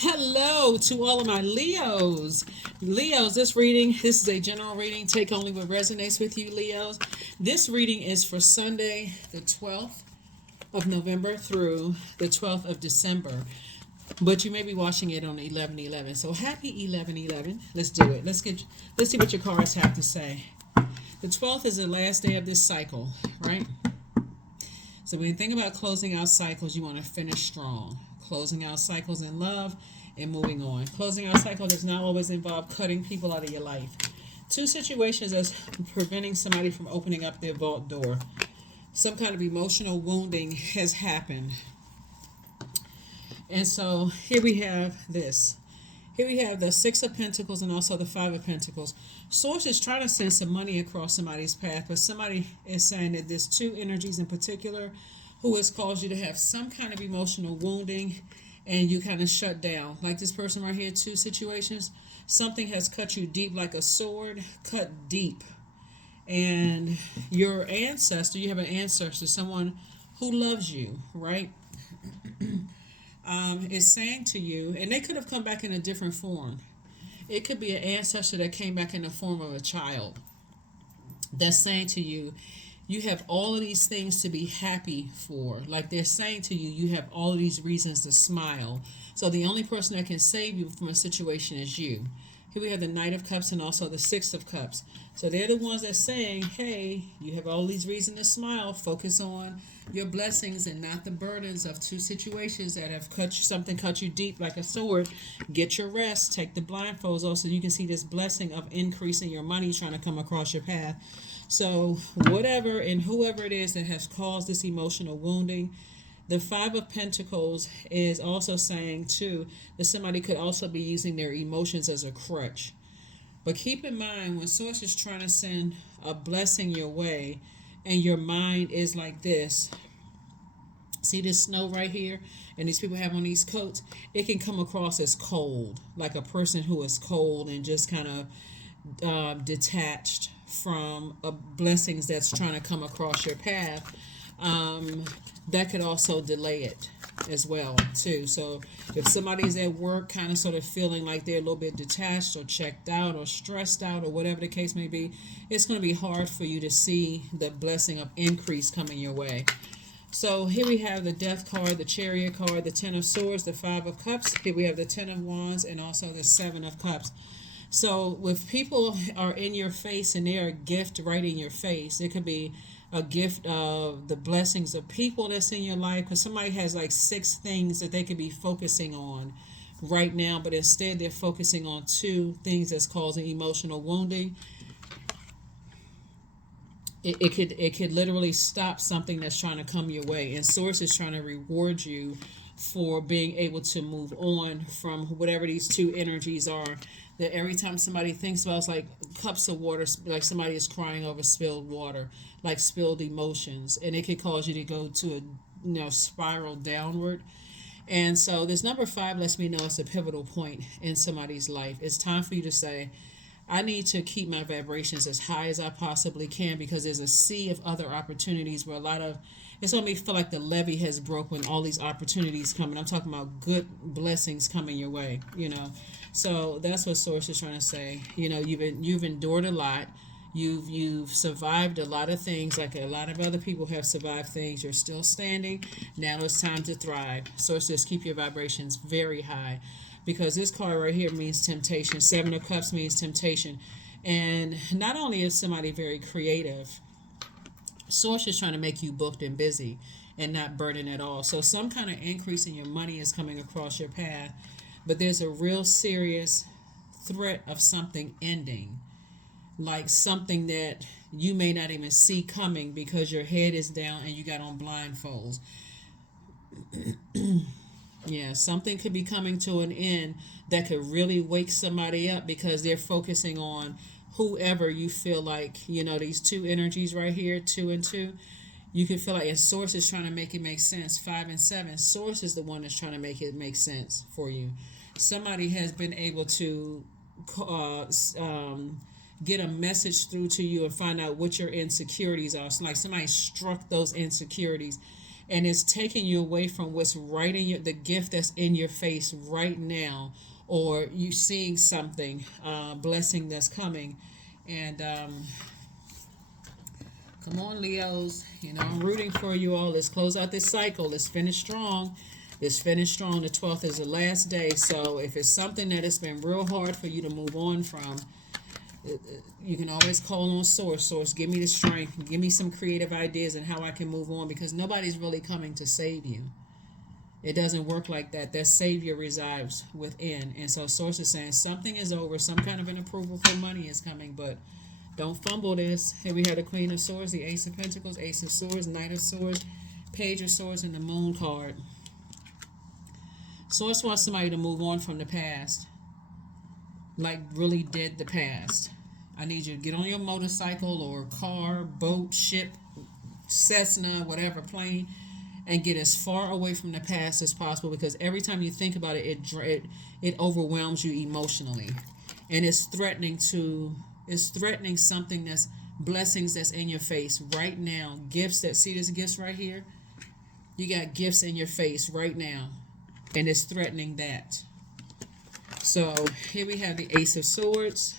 Hello to all of my Leos. Leos, this is a general reading. Take only what resonates with you, Leos. This reading is for Sunday, the 12th of November through the 12th of December. But you may be watching it on 11/11. So happy 11/11. Let's do it. Let's see what your cards have to say. The 12th is the last day of this cycle, right? So when you think about closing out cycles, you want to finish strong. Closing out cycles in love and moving on. Closing out cycle does not always involve cutting people out of your life. Two situations as preventing somebody from opening up their vault door. Some kind of emotional wounding has happened. And so here we have this. Here we have the Six of Pentacles and also the Five of Pentacles. Source is trying to send some money across somebody's path, but somebody is saying that there's two energies in particular who has caused you to have some kind of emotional wounding and you kind of shut down. Like this person right here, two situations. Something has cut you deep like a sword, cut deep. And your ancestor, you have an ancestor, someone who loves you, right? Is saying to you, and they could have come back in a different form. It could be an ancestor that came back in the form of a child that's saying to you, you have all of these things to be happy for. Like they're saying to you, you have all of these reasons to smile. So the only person that can save you from a situation is you. Here we have the Knight of Cups and also the Six of Cups. So they're the ones that are saying, hey, you have all these reasons to smile. Focus on your blessings and not the burdens of two situations that have cut you deep like a sword. Get your rest. Take the blindfolds off so you can see this blessing of increasing your money trying to come across your path. So whatever and whoever it is that has caused this emotional wounding, the Five of Pentacles is also saying, too, that somebody could also be using their emotions as a crutch. But keep in mind, when Source is trying to send a blessing your way and your mind is like this, see this snow right here? And these people have on these coats, it can come across as cold, like a person who is cold and just kind of detached from blessings that's trying to come across your path. That could also delay it as well too. So if somebody's at work kind of sort of feeling like they're a little bit detached or checked out or stressed out or whatever the case may be, it's going to be hard for you to see the blessing of increase coming your way. So here we have the Death card, the Chariot card, the Ten of Swords, the Five of Cups. Here we have the Ten of Wands and also the Seven of Cups. So if people are in your face and they're a gift right in your face, it could be a gift of the blessings of people that's in your life, because somebody has like six things that they could be focusing on right now, but instead they're focusing on two things that's causing emotional wounding. It could literally stop something that's trying to come your way, and Source is trying to reward you for being able to move on from whatever these two energies are. That every time somebody thinks about, it's like cups of water, like somebody is crying over spilled water, like spilled emotions, and it could cause you to go to a spiral downward. And so this number 5 lets me know it's a pivotal point in somebody's life. It's time for you to say, I need to keep my vibrations as high as I possibly can, because there's a sea of other opportunities where it's going to feel like the levee has broke when all these opportunities come. And I'm talking about good blessings coming your way. So that's what Source is trying to say. You've endured a lot. You've survived a lot of things, like a lot of other people have survived things. You're still standing. Now it's time to thrive. Source says keep your vibrations very high, because this card right here means temptation. Seven of Cups means temptation. And not only is somebody very creative, Source is trying to make you booked and busy and not burdened at all. So some kind of increase in your money is coming across your path, but there's a real serious threat of something ending, like something that you may not even see coming because your head is down and you got on blindfolds. Yeah, something could be coming to an end that could really wake somebody up, because they're focusing on whoever you feel like, these two energies right here, 2 and 2. You can feel like, and Source is trying to make it make sense. 5 and 7, Source is the one that's trying to make it make sense for you. Somebody has been able to get a message through to you and find out what your insecurities are. So like somebody struck those insecurities and it's taking you away from what's right in your, the gift that's in your face right now, or you seeing something, blessing that's coming. And come on, Leos. You know, I'm rooting for you all. Let's close out this cycle. Let's finish strong. Let's finish strong. The 12th is the last day. So if it's something that has been real hard for you to move on from, you can always call on Source. Source, give me the strength. Give me some creative ideas and how I can move on, because nobody's really coming to save you. It doesn't work like that. That Savior resides within. And so Source is saying something is over. Some kind of an approval for money is coming, but don't fumble this. Here we have the Queen of Swords, the Ace of Pentacles, Ace of Swords, Knight of Swords, Page of Swords, and the Moon card. Source wants somebody to move on from the past. Like really dead the past. I need you to get on your motorcycle or car, boat, ship, Cessna, whatever, plane, and get as far away from the past as possible, because every time you think about it, it overwhelms you emotionally. And it's threatening something that's blessings that's in your face right now. Gifts that, see this gifts right here? You got gifts in your face right now. And it's threatening that. So here we have the Ace of Swords.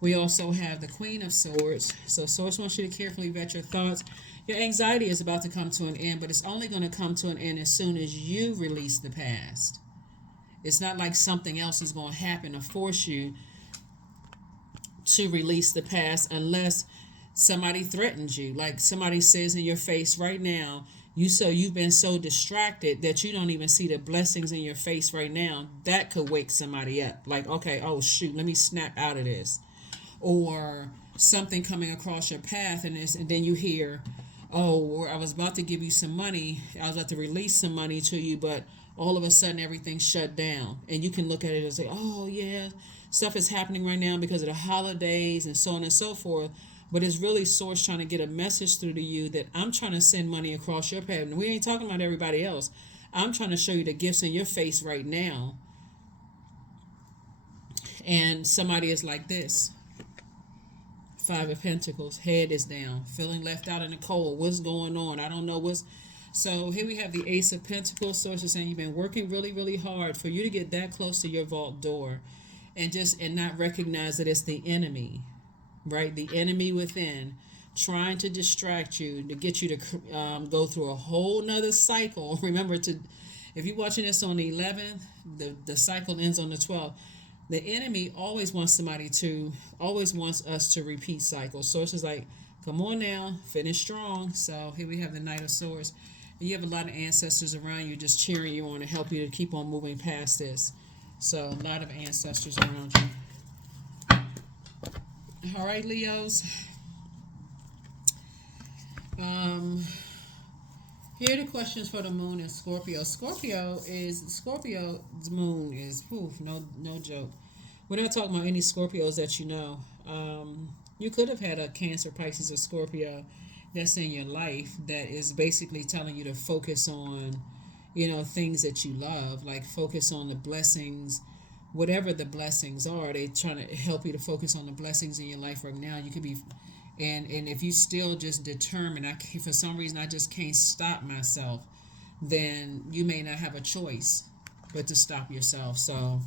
We also have the Queen of Swords. So Source wants you to carefully vet your thoughts. Your anxiety is about to come to an end, but it's only going to come to an end as soon as you release the past. It's not like something else is going to happen to force you to release the past, unless somebody threatens you. Like somebody says in your face right now, you've been so distracted that you don't even see the blessings in your face right now. That could wake somebody up. Like, okay, oh shoot, let me snap out of this. Or something coming across your path, and then you hear, oh, I was about to give you some money. I was about to release some money to you, but all of a sudden everything's shut down. And you can look at it and say, oh yeah, stuff is happening right now because of the holidays and so on and so forth. But it's really Source trying to get a message through to you that I'm trying to send money across your path. And we ain't talking about everybody else. I'm trying to show you the gifts in your face right now. And somebody is like this. 5 of Pentacles. Head is down. Feeling left out in the cold. What's going on? I don't know what's... So here we have the Ace of Pentacles. Source is saying you've been working really, really hard for you to get that close to your vault door. And not recognize that it's the enemy. Right? The enemy within, trying to distract you, to get you to go through a whole nother cycle. Remember, if you're watching this on the 11th, the cycle ends on the 12th. The enemy always wants us to repeat cycles. Source is like, come on now, finish strong. So here we have the Knight of Swords. And you have a lot of ancestors around you just cheering you on to help you to keep on moving past this. So a lot of ancestors around you. All right, Leos. Here are the questions for the Moon and Scorpio. Scorpio's moon is no joke. We're not talking about any Scorpios that you know. You could have had a Cancer, Pisces, or Scorpio that's in your life that is basically telling you to focus on, things that you love, like focus on the blessings. Whatever the blessings are, they're trying to help you to focus on the blessings in your life right now. You could be, and if you still just determined, for some reason I just can't stop myself, then you may not have a choice but to stop yourself. So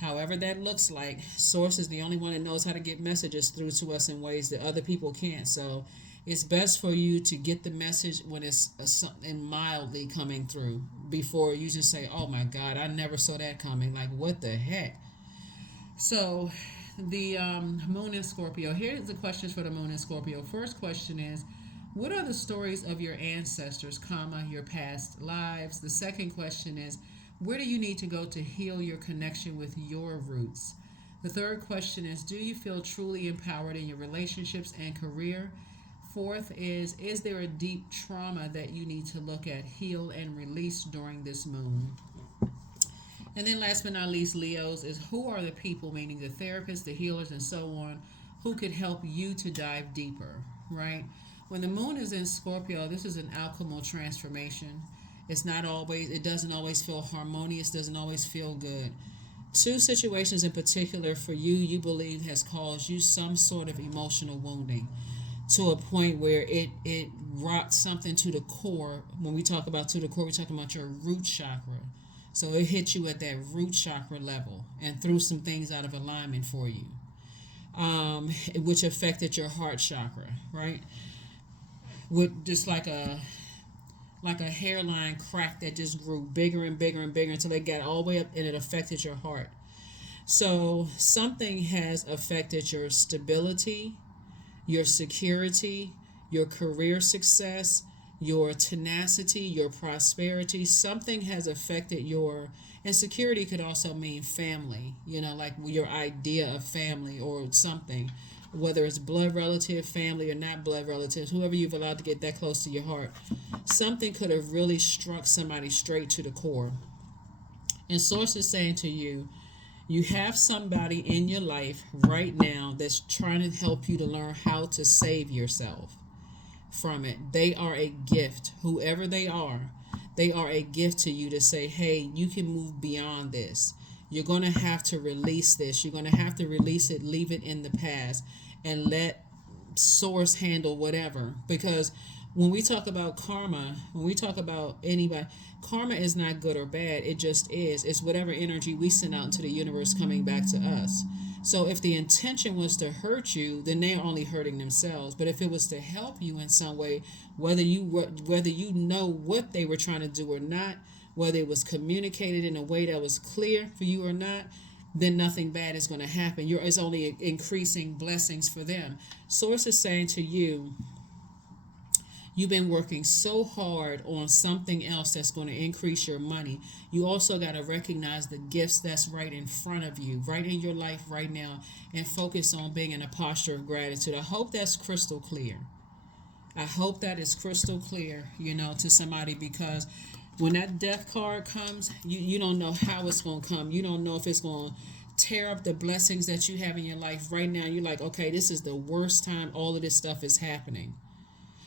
however that looks like, Source is the only one that knows how to get messages through to us in ways that other people can't. So it's best for you to get the message when it's something mildly coming through, before you just say, oh my God, I never saw that coming. Like, what the heck? So the Moon and Scorpio. Here's the questions for the Moon and Scorpio. First question is, what are the stories of your ancestors, your past lives? The second question is, where do you need to go to heal your connection with your roots? The third question is, do you feel truly empowered in your relationships and career? Fourth is there a deep trauma that you need to look at, heal, and release during this moon? And then last but not least, Leos, is who are the people, meaning the therapists, the healers, and so on, who could help you to dive deeper, right? When the moon is in Scorpio, this is an alchemical transformation. It doesn't always feel harmonious, doesn't always feel good. 2 situations in particular for you believe has caused you some sort of emotional wounding. to a point where it rocked something to the core. When we talk about to the core, we're talking about your root chakra. So it hit you at that root chakra level and threw some things out of alignment for you, which affected your heart chakra, right? With just like a hairline crack that just grew bigger and bigger and bigger until it got all the way up and it affected your heart. So something has affected your stability, your security, your career success, your tenacity, your prosperity. Something has affected your, and security could also mean family, like your idea of family or something, whether it's blood relative, family, or not blood relatives, whoever you've allowed to get that close to your heart. Something could have really struck somebody straight to the core. And Source is saying to you, you have somebody in your life right now that's trying to help you to learn how to save yourself from it. They are a gift. Whoever they are a gift to you to say, hey, you can move beyond this. You're going to have to release this. You're going to have to release it, leave it in the past, and let Source handle whatever. Because when we talk about karma, when we talk about anybody, karma is not good or bad. It just is. It's whatever energy we send out into the universe coming back to us. So if the intention was to hurt you, then they're only hurting themselves. But if it was to help you in some way, whether you know what they were trying to do or not, whether it was communicated in a way that was clear for you or not, then nothing bad is going to happen. It's only increasing blessings for them. Source is saying to you, you've been working so hard on something else that's going to increase your money. You also got to recognize the gifts that's right in front of you, right in your life right now, and focus on being in a posture of gratitude. I hope that's crystal clear. I hope that is crystal clear, to somebody, because when that death card comes, you don't know how it's going to come. You don't know if it's going to tear up the blessings that you have in your life right now. You're like, okay, this is the worst time all of this stuff is happening.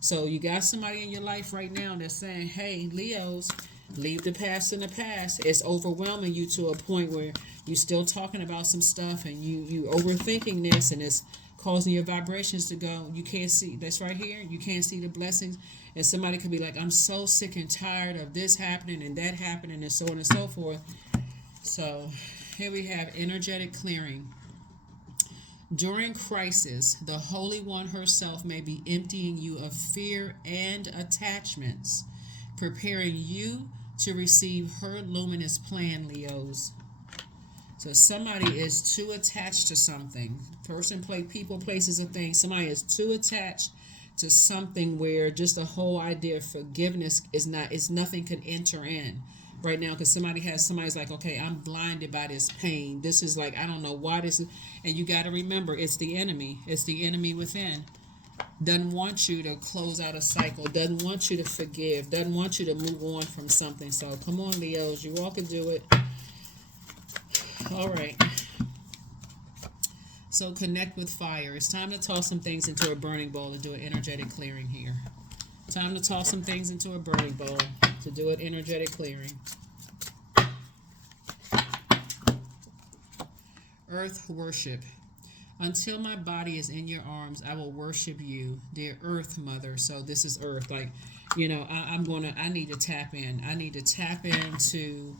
So you got somebody in your life right now that's saying, hey, Leos, leave the past in the past. It's overwhelming you to a point where you're still talking about some stuff and you overthinking this, and it's causing your vibrations to go. You can't see, that's right here, you can't see the blessings. And somebody could be like, I'm so sick and tired of this happening and that happening and so on and so forth. So here we have energetic clearing. During crisis, the Holy One herself may be emptying you of fear and attachments, preparing you to receive her luminous plan, Leos. So somebody is too attached to something. Person, people, places, or things. Somebody is too attached to something where just the whole idea of forgiveness is nothing can enter in right now, because somebody's like, okay, I'm blinded by this pain. This is like, I don't know why this is. And you got to remember, it's the enemy. It's the enemy within. Doesn't want you to close out a cycle. Doesn't want you to forgive. Doesn't want you to move on from something. So come on, Leos, you all can do it. All right. So connect with fire. It's time to toss some things into a burning bowl to do an energetic clearing here. Time to toss some things into a burning bowl to do an energetic clearing. Earth worship. Until my body is in your arms, I will worship you, dear Earth Mother. So this is Earth. Like, I need to tap in. I need to tap into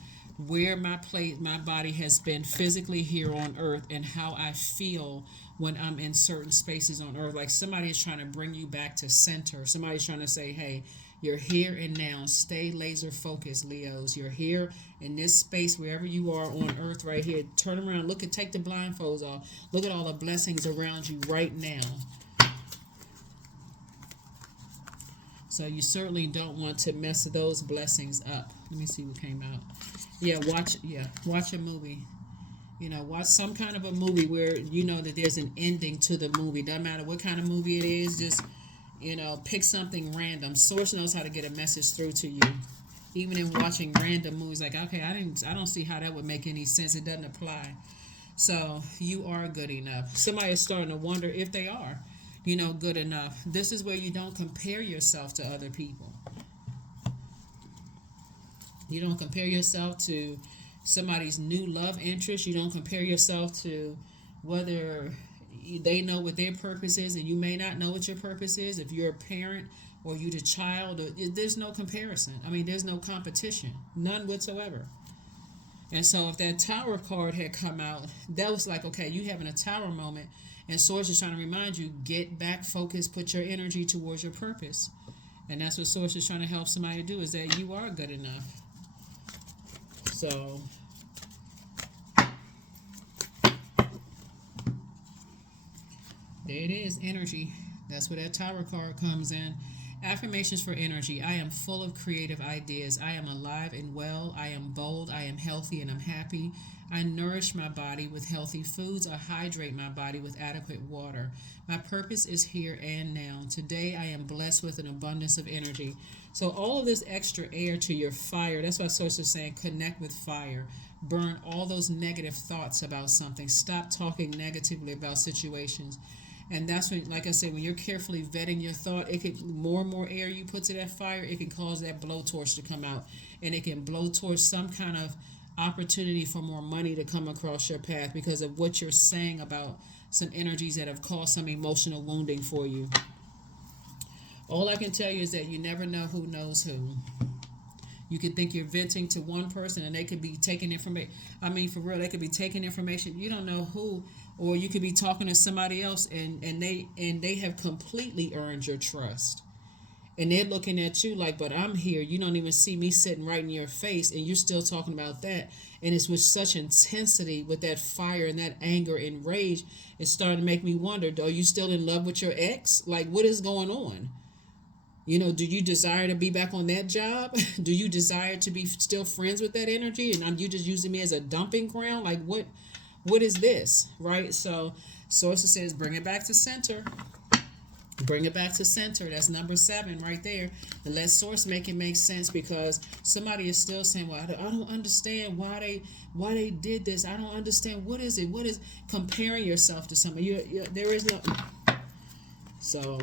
where my body has been physically here on Earth and how I feel when I'm in certain spaces on Earth. Like somebody is trying to bring you back to center. Somebody's trying to say, hey, you're here and now. Stay laser focused, Leos. You're here in this space, wherever you are on Earth right here. Turn around. Take the blindfolds off. Look at all the blessings around you right now. So you certainly don't want to mess those blessings up. Let me see what came out. Watch a movie. Watch some kind of a movie where you know that there's an ending to the movie. Doesn't matter what kind of movie it is, just pick something random. Source knows how to get a message through to you. Even in watching random movies, like, okay, I don't see how that would make any sense. It doesn't apply. So you are good enough. Somebody is starting to wonder if they are, good enough. This is where you don't compare yourself to other people. You don't compare yourself to somebody's new love interest. You don't compare yourself to whether, they know what their purpose is, and you may not know what your purpose is. If you're a parent or you the child, there's no comparison. I mean, there's no competition, none whatsoever. And so if that Tower card had come out, that was like, okay, you having a Tower moment, and Source is trying to remind you, get back focused, put your energy towards your purpose. And that's what Source is trying to help somebody do, is that you are good enough. So there it is, energy. That's where that Tower card comes in. Affirmations for energy. I am full of creative ideas. I am alive and well. I am bold. I am healthy and I'm happy. I nourish my body with healthy foods. I hydrate my body with adequate water. My purpose is here and now. Today I am blessed with an abundance of energy. So all of this extra air to your fire, that's why Source is saying connect with fire. Burn all those negative thoughts about something. Stop talking negatively about situations. And that's when, like I said, when you're carefully vetting your thought, it could, more and more air you put to that fire, it can cause that blowtorch to come out. And it can blow towards some kind of opportunity for more money to come across your path because of what you're saying about some energies that have caused some emotional wounding for you. All I can tell you is that you never know who knows who. You can think you're venting to one person and they could be taking information. I mean, for real, they could be taking information. You don't know who, or you could be talking to somebody else and they have completely earned your trust. And they're looking at you like, but I'm here. You don't even see me sitting right in your face and you're still talking about that. And it's with such intensity, with that fire and that anger and rage, it's starting to make me wonder, are you still in love with your ex? Like, what is going on? You know, do you desire to be back on that job? Do you desire to be still friends with that energy? And you just using me as a dumping ground? Like, what is this? Right? So, Source says, bring it back to center. Bring it back to center. That's number 7 right there. And let Source make it make sense, because somebody is still saying, well, I don't understand why they did this. I don't understand. What is it? What is comparing yourself to somebody? There is no. So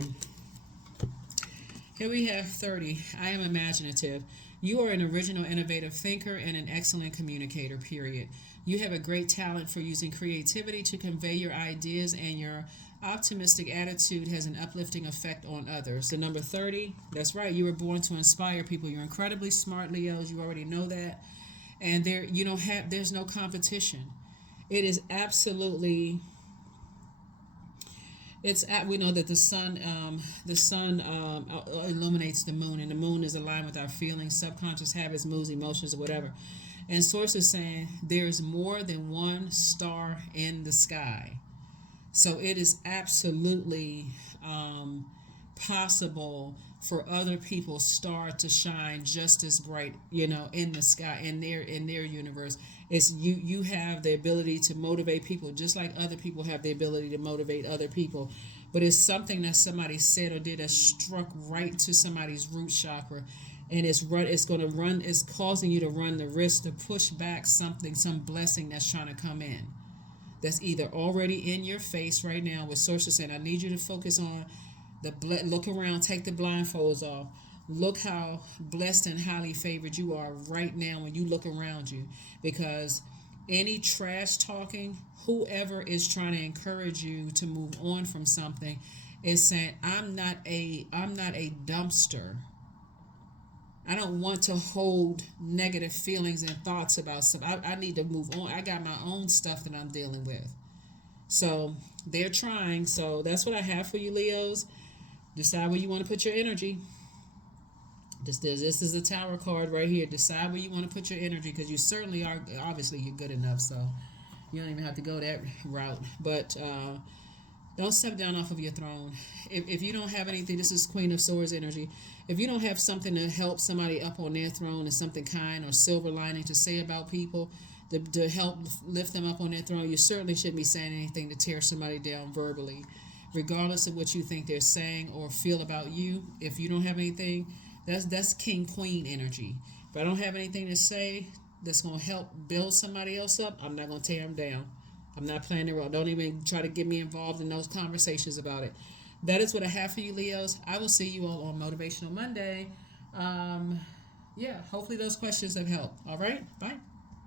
here we have 30. I am imaginative. You are an original, innovative thinker and an excellent communicator, period. You have a great talent for using creativity to convey your ideas, and your optimistic attitude has an uplifting effect on others. The number 30, that's right. You were born to inspire people. You're incredibly smart, Leos. You already know that. And there's no competition. It is absolutely. We know that the sun illuminates the moon, and the moon is aligned with our feelings, subconscious habits, moods, emotions, or whatever. And Source is saying there is more than one star in the sky. So it is absolutely possible for other people's star to shine just as bright, in the sky, in their universe. It's you have the ability to motivate people just like other people have the ability to motivate other people. But it's something that somebody said or did that struck right to somebody's root chakra, and it's causing you to run the risk to push back some blessing that's trying to come in. That's either already in your face right now, with Source saying, I need you to focus on look around, take the blindfolds off. Look how blessed and highly favored you are right now when you look around you. Because any trash talking, whoever is trying to encourage you to move on from something is saying, I'm not a dumpster. I don't want to hold negative feelings and thoughts about stuff. I need to move on. I got my own stuff that I'm dealing with. So they're trying. So that's what I have for you, Leos. Decide where you want to put your energy. This is a Tower card right here. Decide where you want to put your energy, because you certainly are. Obviously, you're good enough, so you don't even have to go that route. But don't step down off of your throne. If you don't have anything, this is Queen of Swords energy. If you don't have something to help somebody up on their throne, and something kind or silver lining to say about people, to help lift them up on their throne, you certainly shouldn't be saying anything to tear somebody down verbally, regardless of what you think they're saying or feel about you. If you don't have anything, that's King Queen energy. If I don't have anything to say that's going to help build somebody else up, I'm not going to tear them down. I'm not playing the role. Don't even try to get me involved in those conversations about it. That is what I have for you, Leos. I will see you all on Motivational Monday. Hopefully those questions have helped. All right, bye.